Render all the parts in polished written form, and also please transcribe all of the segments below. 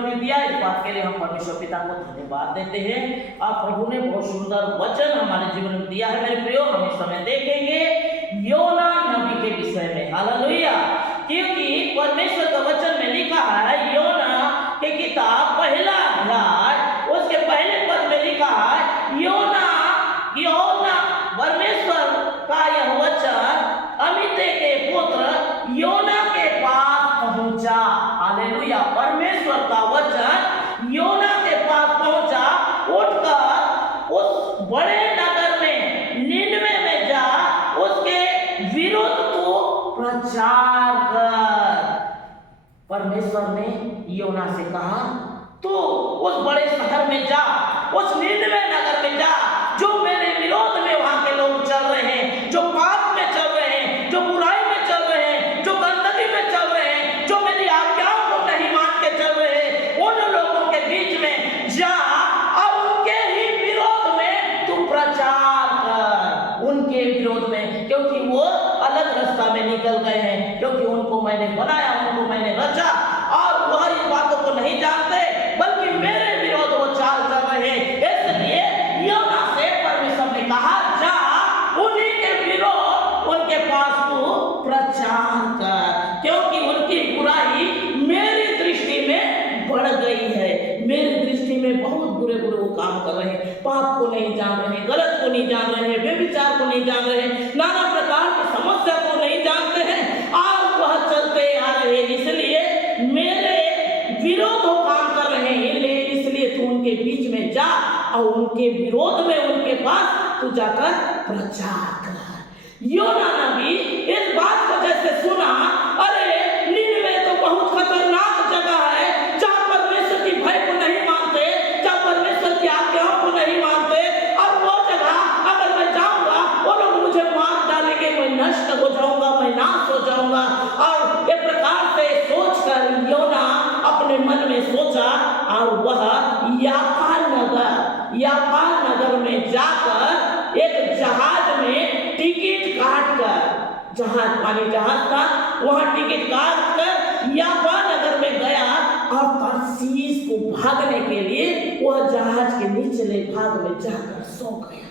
जीवन में दिया। इस बात के लिए हम परमेश्वर पिता को धन्यवाद देते हैं। आप प्रभु ने बहुत सुंदर वचन हमारे जीवन में दिया है। मेरे प्रियो, हम इस समय देखेंगे योना नबी के विषय में। हालेलुया। क्योंकि परमेश्वर का वचन में लिखा है, योना के किताब पहला अध्याय उसके पहले पद में लिखा है, योना परमेश्वर का यह वचन अमित्य के पुत्र योना के पास पहुंचा। हालेलुया। परमेश्वर का वचन योना के पास पहुंचा। उठकर उस बड़े नगर में निनवे में जा, उसके विरुद्ध तू प्रचार कर। परमेश्वर ने योना से कहा, तू उस बड़े शहर में जा, उस निनवे नगर में जा, जो मेरे विरोध में वहां के लोग चल रहे हैं, जो पाप में चल रहे हैं, जो बुराई में चल रहे हैं, जो गंदगी में चल रहे हैं, जो मेरी आज्ञाओं को नहीं मान के चल रहे हैं, उन लोगों के बीच में जा और उनके ही विरोध में तू प्रचार कर। उनके विरोध में, क्योंकि वो अलग रास्ता में निकल गए हैं, क्योंकि उनको मैंने बनाया, उनको मैंने रचा और वह इन बातों को नहीं जानते, बल्कि मेरे विरोध वो चाल कर रहे हैं। इसलिए योना से परमेश्वर ने कहा, जा उन्हीं के विरोध उनके पास तू प्रचार कर, क्योंकि उनकी बुराई मेरी दृष्टि में बढ़ गई है। मेरी दृष्टि में बहुत बुरे बुरे वो काम कर रहे हैं, पाप को नहीं जान रहे, गलत को नहीं जान रहे, व्यभिचार को नहीं जान रहे, नाना प्रकार की समस्या को नहीं जानते हैं और वह चलते आ रहे, इसलिए मेरे विरोध काम कर रहे हैं। इसलिए तू उनके बीच में जा और उनके विरोध में उनके पास तू जाकर प्रचार कर। योना नबी इस बात को जैसे सुना, अरे निनवे तो बहुत खतरनाक जगह है, जहाँ परमेश्वर की भय को नहीं मानते, जहाँ परमेश्वर की आज्ञाओं को नहीं मानते, और वो जगह अगर मैं जाऊंगा वो लोग मुझे मार डालेंगे, मैं नष्ट हो जाऊंगा, मैं नाश हो जाऊंगा। और एक प्रकार से सोचकर योना अपने मन में सोचा और वह याफा नगर में जाकर एक जहाज में टिकट काट कर, जहाज था, वहां टिकट काट कर याफा नगर में गया और तरसीस को भागने के लिए वह जहाज के निचले भाग में जाकर सो गया।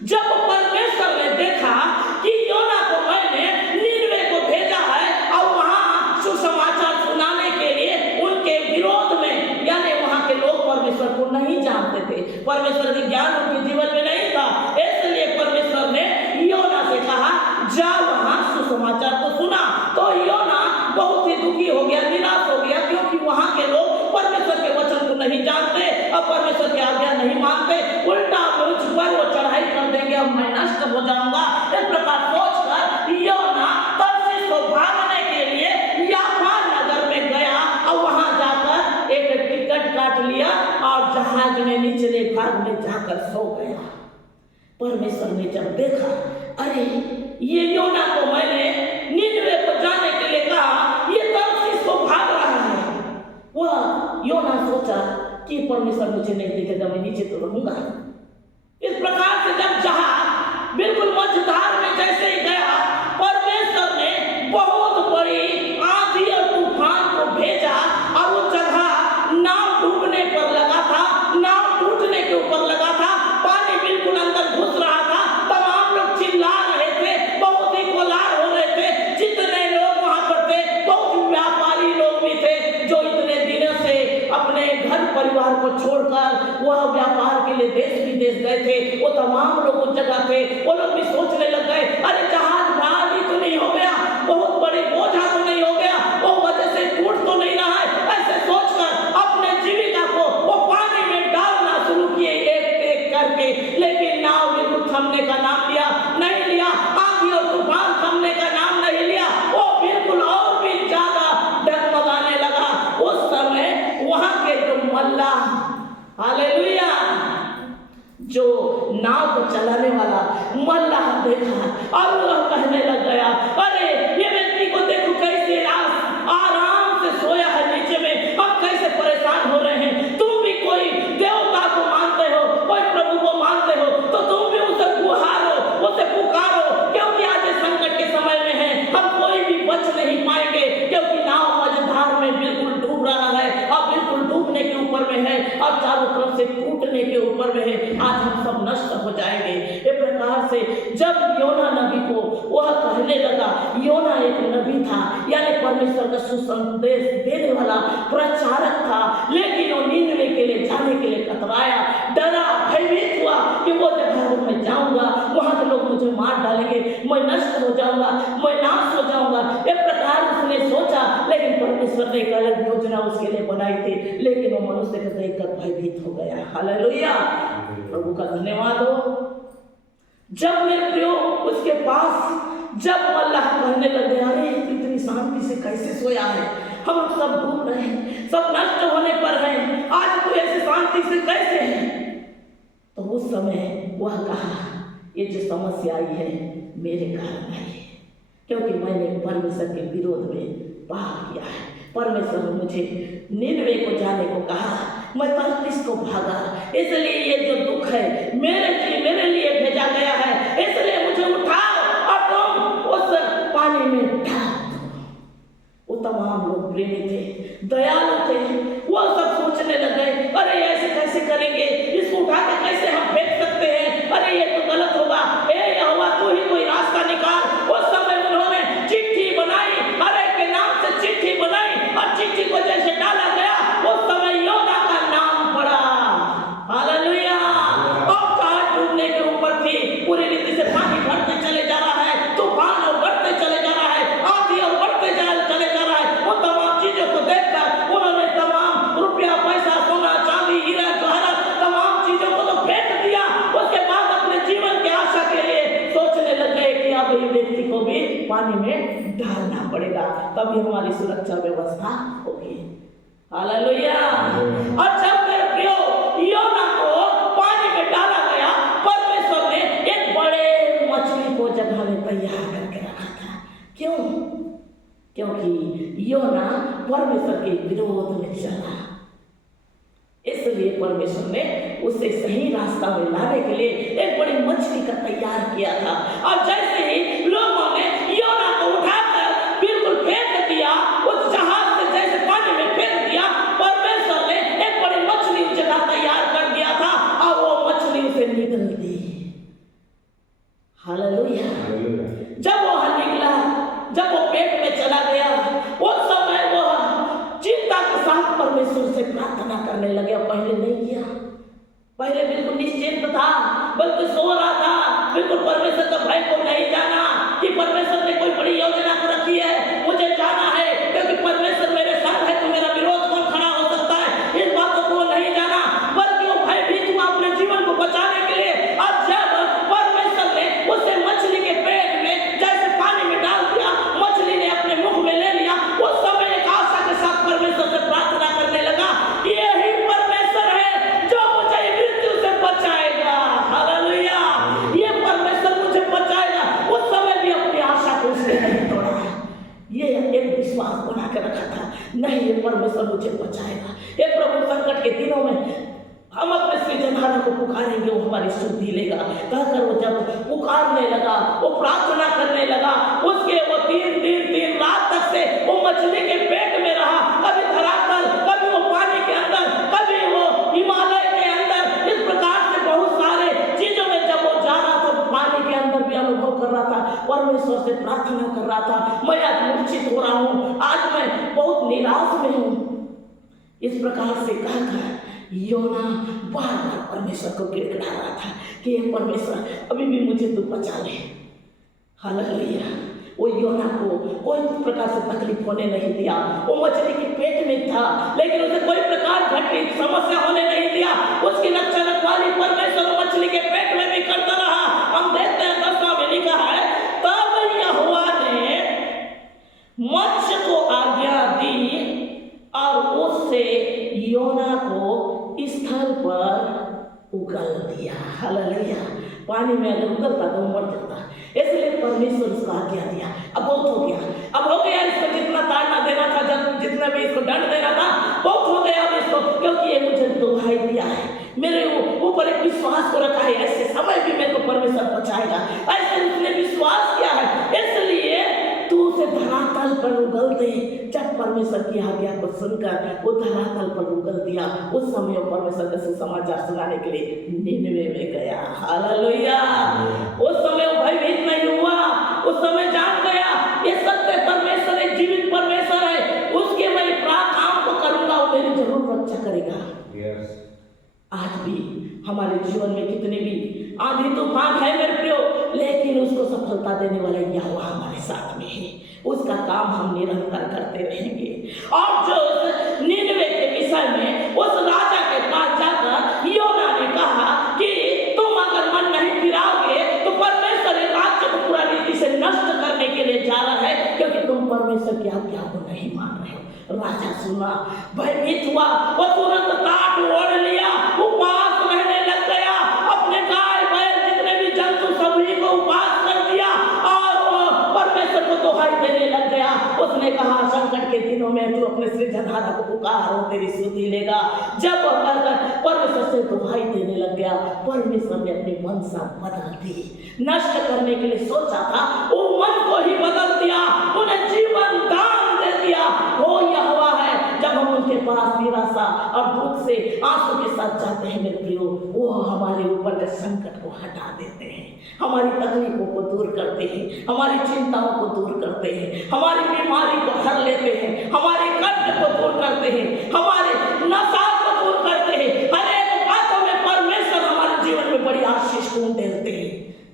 जब परमेश्वर ने देखा कि योना को मैंने निनवे को भेजा है और वहां सुसमाचार सुनाने के लिए उनके विरोध में, यानी वहां के लोग परमेश्वर को नहीं जानते थे, परमेश्वर के ज्ञान उनके जीवन में नहीं था, इसलिए परमेश्वर ने योना से कहा, जा वहां सुसमाचार को सुना। तो योना बहुत ही दुखी हो गया, निराश हो गया, क्योंकि वहां के लोग परमेश्वर के वचन को नहीं जानते और परमेश्वर की आज्ञा नहीं मानते, उल्टा मुझ पर वो चढ़ाई कर देंगे और मैं नष्ट हो जाऊंगा। इस प्रकार सोचकर योना तरसीस को भागने के लिए याफा नगर में गया और वहां जाकर एक टिकट काट लिया और जहाज में निचले भाग में जाकर सो गया। परमेश्वर ने जब देखा, अरे ये योना को मैंने निनवे को जाने के लिए कहा, ये तरसीस को भाग रहा है। वह योना सोचा कि परमेश्वर मुझे नहीं दिखेगा, मैं नीचे तो रहूंगा। इस प्रकार से जब जहाज बिल्कुल मझधार में जैसे ही गया, परमेश्वर ने बहुत बड़ी आंधी और तूफान को भेजा और वो जगह नाव डूबने पर लगा था, नाव टूटने के ऊपर लगा था, पानी बिल्कुल अंदर घुस रहा था, तमाम लोग चिल्ला रहे थे, बहुत ही कोलाहल हो रहे थे। जितने लोग वहां पर थे, बहुत व्यापारी लोग भी थे जो इतने दिनों से अपने घर परिवार को छोड़कर वह व्यापार के लिए देश विदेश गए थे, वो तमाम लोग उस जगह थे। वो लोग भी सोचने लग गए, अरे जहाज भारी तो नहीं हो गया, बहुत बड़े बोझा तो नहीं हो गया, वो वजह से टूट तो नहीं रहा है। ऐसे सोचकर अपने जीविका को वो पानी में डालना शुरू किए एक एक करके, लेकिन नाव बिल्कुल थमने का नाम नहीं लिया, आंधी और तूफान थमने का नाम नहीं लिया, वो बिल्कुल और भी ज्यादा डगमगाने लगा। उस समय वहां के जो मल्लाह, हालेलुया, जो नाव को चलाने वाला मल्लाह देखा और वह कहने लग गया, अरे ये व्यक्ति को देखो कैसे आराम से सोया है नीचे में, हम कैसे परेशान हो रहे हैं। तुम भी कोई देवता को मानते हो, कोई प्रभु को मानते हो, तो तुम भी उसे गुहारो, उसे पुकारो, क्योंकि आज संकट के समय में है, हम कोई भी बच नहीं पाएंगे, क्योंकि नाव मझधार में बिल्कुल डूब रहा है। इन्हीं के ऊपर में है, आज हम सब नष्ट हो जाएंगे। इस प्रकार से जब योना नबी को वह कहने लगा, योना एक नबी था, यानी परमेश्वर का सुसंदेश देने वाला प्रचारक था, लेकिन वो नीनवे के लिए जाने के लिए कतराया, डरा, भयभीत हुआ कि वो जगह मैं जाऊंगा वहां के लोग मुझे मार डालेंगे, मैं नष्ट हो जाऊंगा, मैं नाश हो जाऊंगा। इस प्रकार उसने सोचा, लेकिन परमेश्वर ने एक अलग योजना उसके लिए बनाई थी, लेकिन वो मनुष्य को देखकर भयभीत हो गया। हालेलुया, प्रभु का धन्यवाद हो। जब मेरे प्रियो उसके पास जब अल्लाह कहने लगे, अरे इतनी शांति से कैसे सोया है, हम लोग सब डूब रहे हैं, सब नष्ट होने पर हैं, आज तू ऐसे शांति से कैसे है? तो उस समय वह कहा, ये जो समस्या आई है मेरे कारण आई है, क्योंकि मैंने परमेश्वर के विरोध में पाप किया है। परमेश्वर ने मुझे नीनवे को जाने को कहा, मैं तर्शीश को भागा, इसलिए ये जो दुख है मेरे लिए भेजा गया है, इसलिए मुझे उठाओ और तुम उस पानी में डाल दो। वो तमाम लोग प्रेमी थे, दयालु थे, वो सब सोचने लगे, अरे ऐसे कैसे करेंगे, इसको उठा के कैसे हम फेंक सकते हैं, अरे ये तो गलत होगा, यहोवा तू ही कोई रास्ता निकाल। उस समय उन्होंने चिट्ठी बनाई, अरे के नाम से चिट्ठी बनाई, और चिट्ठी को जैसे डाला गया उस समय योना का नाम पड़ा। हालेलुया, और कहां डूबने के ऊपर थी, पूरी रीति से पानी बढ़ते चले जा रहा है, तूफान और बढ़ते चले जा रहा है, आंधी और बढ़ते चले जा रहा है। उन तमाम चीजों को देखकर उन्होंने तमाम रुपया, पैसा, सोना, चांदी, हीरा, जवाहरात, तमाम चीजों को तो फेंक दिया। उसके बाद अपने जीवन की आशा के लिए सोचने लगे कि अब ये व्यक्ति को भी पानी में डालना पड़ेगा, तभी हमारी सुरक्षा व्यवस्था होगी। हालेलुया। और जब मेरे प्रियो योना को पानी में डाला गया, परमेश्वर ने एक बड़े मछली को जगह में तैयार करके रखा था। क्यों? क्योंकि योना परमेश्वर के विरोध में चला, इसलिए परमेश्वर ने उसे सही रास्ता में लाने के लिए एक बड़ी मछली का तैयार किया था। और जैसे ही लोगों ने योना को उठाकर बिल्कुल फेंक दिया, उस जहाज से जैसे पानी में फेंक दिया, परमेश्वर ने एक बड़ी मछली जगह तैयार कर दिया था, और वो मछली उसे निगल दी। हालेलुया। जब वो निकला, जब वो पेट में चला गया, उस समय वो चिंता के साथ परमेश्वर से प्रार्थना करने लगे। पहले नहीं किया, पहले बिल्कुल निश्चिंत था, बल्कि सो रहा था, बिल्कुल परमेश्वर का भय को नहीं जाना कि परमेश्वर ने कोई बड़ी योजना को रखी है, मुझे जाना है, क्योंकि परमेश्वर मेरे साथ है तो मेरा विरोध कौन खड़ा हो सकता है, इस बातों को नहीं जाना, बल्कि वो भयभीत हुआ अपने जीवन को बचाने के लिए। और जब परमेश्वर ने उसे मछली के पेट में जैसे पानी में डाल दिया, मछली ने अपने मुख में ले लिया, उस समय एक आशा के साथ परमेश्वर से प्रार्थना करने लगा, यही परमेश्वर है जो मुझे मृत्यु से बचाएगा। हालेलुया, ये परमेश्वर मुझे बचाएगा। उस समय भी अपनी आशा को उसने नहीं तोड़ा, ये एक विश्वास बना के रखा था, नहीं ये परमेश्वर मुझे बचाएगा। ये प्रभु संकट के दिनों में हम अपने सृजनहार को पुकारेंगे, वो हमारी सुध लेगा। कहकर वो जब पुकारने लगा, वो प्रार्थना करने लगा, उसके वो 3 दिन 3 रात तक से वो मछली के पेट में रहा, कभी धरातल, कभी वो पानी के अंदर, कभी वो हिमालय के अंदर, इस प्रकार से बहुत सारे चीजों में जब वो जा रहा था, पानी के अंदर भी अनुभव कर रहा था, परमेश्वर से प्रार्थना कर रहा था, मैं आज मूर्छित हो रहा हूँ, आज मैं बहुत निराश में हूँ। इस प्रकार से कहकर योना बार बार परमेश्वर को गिड़गिड़ा रहा था कि परमेश्वर अभी भी मुझे तू बचा ले। हालेलुया। वो योना को कोई प्रकार से तकलीफ होने नहीं दिया, वो मछली के पेट में था, लेकिन उसे कोई प्रकार घटी समस्या होने नहीं दिया। उसकी रक्षा रखवाली परमेश्वर मछली के पेट में भी करता रहा। हम देखते हैं 10वां में लिखा है, तब यहोवा ने मत्स्य को आज्ञा दी और उससे योना को स्थल पर उगल दिया। हालेलुया। पानी में अगर उगलता तो मर जाता, इसलिए परमेश्वर उसको आज्ञा दिया। अब बहुत हो गया, इसको जितना ताड़ना देना था, जितना भी इसको दंड देना था, बहुत हो गया अब इसको, क्योंकि ये मुझे दुहाई दिया है, मेरे ऊपर एक विश्वास को रखा है, ऐसे समय भी मेरे को परमेश्वर बचाएगा, ऐसे उसने विश्वास किया है, इसलिए तू उसे धरातल पर उगल दे। जब जब परमेश्वर की आज्ञा को सुनकर वो धरातल पर उगल दिया, उस समय वो परमेश्वर का सुसमाचार सुनाने के लिए निनवे में गया। हालेलुया। उस समय वो भयभीत नहीं हुआ, उस समय जान गया ये सत्य परमेश्वर एक जीवित परमेश्वर है, उसके मैं काम को करूंगा, वो मेरी जरूर रक्षा करेगा। आज भी हमारे जीवन में कितने भी आंधी तूफान है मेरे प्रियो, लेकिन उसको सफलता देने वाला यहोवा हमारे साथ में है। उसका काम हम निरंतर करते रहेंगे। और जो निनवे के विषय में उस राजा के पास जाकर योना ने कहा कि तुम अगर मन नहीं फिराओगे तो परमेश्वर इस राज्य को पूरा रीति से नष्ट करने के लिए जा रहा है, क्योंकि तुम परमेश्वर की आज्ञा को नहीं मान रहे हो। राजा सुना, भयभीत हुआ, वो तुरंत टाट ओढ़ लिया, उपवास रहने लग गया, अपने गाय बैल जितने भी जंतु सभी को उपवास कर दिया और परमेश्वर को दोहाई देने लग गया। उसने कहा संकट के दिनों में तू अपने सृजनहारा को पुकार, वो तेरी सुधि लेगा। जब परमेश्वर से दोहाई देने लग गया, परमेश्वर ने अपनी मनसा बदल दी। नष्ट करने के लिए सोचा था, वो मन को ही बदल दिया, उन्हें जीवन दान दे दिया। वो यहोवा है। जब हम उनके पास निराशा और दुख से आंसू के साथ जाते हैं मेरे प्रियो, वो हमारे ऊपर के संकट को हटा देते हैं, हमारी तकलीफों को दूर करते हैं, हमारी चिंताओं को दूर करते हैं, हमारी बीमारी को हर लेते हैं, हमारे कष्ट को दूर करते हैं, हमारे नशा को दूर करते हैं। हर एक बातों में परमेश्वर हमारे जीवन में बड़ी आशीष को देते हैं।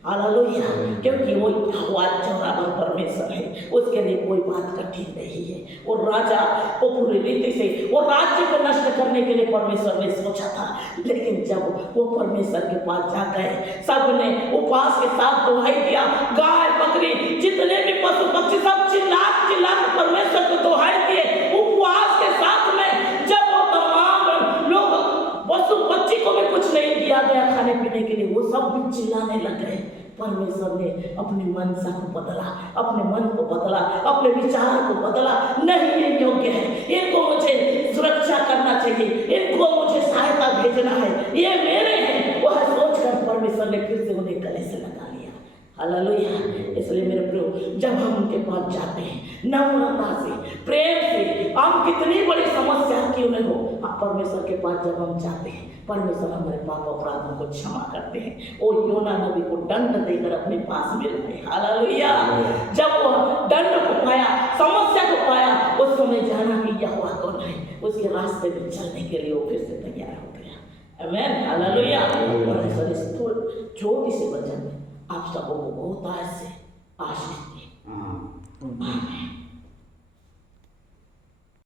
हालेलुया। क्योंकि वो यहोवा जोरावर परमेश्वर है, उसके लिए कोई बात कठिन नहीं है। वो राजा को पूरी रीति से वो राज्य को नष्ट करने के लिए परमेश्वर ने सोचा था, लेकिन जब वो परमेश्वर के पास जा गए, सबने उपवास के साथ दोहाई दिया। गाय बकरी जितने भी पशु पक्षी सब चिल्ला चिल्ला परमेश्वर को दोहाई दिए। उपवास के साथ में जब वो तमाम लोग पशु पक्षी को भी कुछ नहीं दिया गया खाने पीने के लिए, वो सब भी चिल्लाने लग गए। परमेश्वर ने अपनी मनसा को बदला, अपने मन को बदला, अपने विचार को बदला। नहीं ये योग्य है, इनको मुझे सुरक्षा करना चाहिए, इनको मुझे सहायता भेजना है, ये मेरे हैं। वह सोचकर परमेश्वर ने फिर से उन्हें गले से लगा लिया। हालेलुया। इसलिए मेरे प्रियो, जब हम उनके पास जाते हैं नम्रता से, प्रेम से, हम कितनी बड़ी समस्या क्यों न हो, परमेश्वर के पास जब हम जाते हैं, परमेश्वर हमारे पाप अपराधों को क्षमा करते हैं। वो योना नबी को दंड देकर अपने पास में लाए। हालेलुया। जब वो दंड को पाया, समस्या को पाया, उस समय जाना कि यहोवा कौन है, उसके रास्ते में चलने के लिए वो फिर से तैयार हो गया। आमीन। हालेलुया। परमेश्वर इस छोटी सी वचन में आप सबों को बहुत आशीष दे। आमीन।